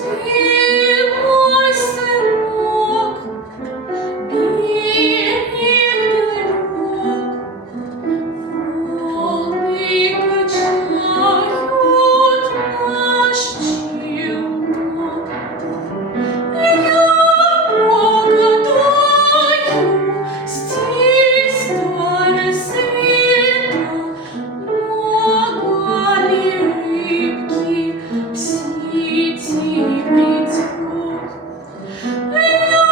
мой сынок, берег волны качают наш челнок. Я погадаю здесь до рассвета, много ли рыбки в сети плетет. Я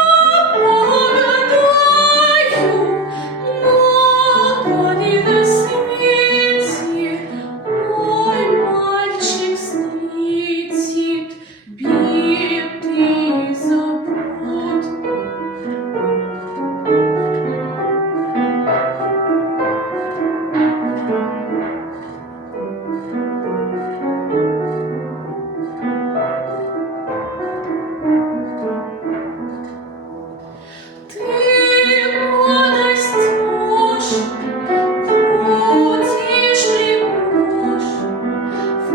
погадаю, много ли на свете мой мальчик встретит бед и забот. Ты подрастешь, будешь пригож в